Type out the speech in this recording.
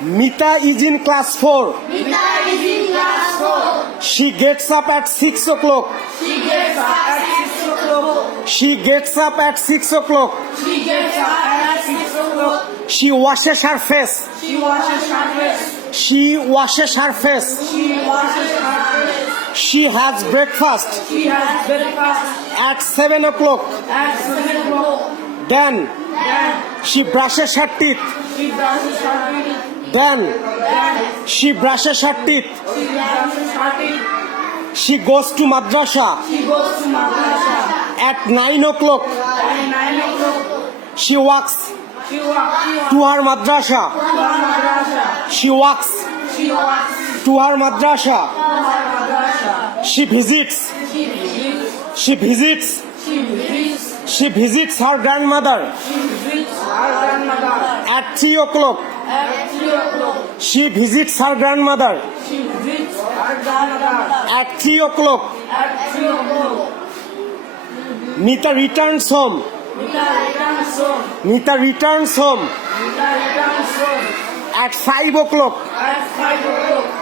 Mita is in class 4. Mita is in class 4. She gets up at 6 o'clock. She gets up at 6 o'clock. She gets up at 6 o'clock. She gets up at 6 o'clock. She washes her face. She washes her face. She washes her face. She washes her face. She has breakfast She has breakfast at 7 o'clock. at 7 o'clock. Then Then she brushes her teeth. she brushes her teeth. Then Then she brushes her teeth. she brushes her teeth. She goes to madrasa She goes to madrasa at 9 o'clock. at 9 o'clock. She walks She walks to her madrasa. to her madrasa. She walks She walks to her madrasa. to her madrasa. She visits. She visits. She visits. She visits. She visits her grandmother She visits her grandmother at 3 o'clock. at 3 o'clock. She visits her grandmother She visits her grandmother at 3 o'clock. at 3 o'clock. Mita returns home. Mita returns home. Mita returns home Mita returns home at 5 o'clock. at 5 o'clock.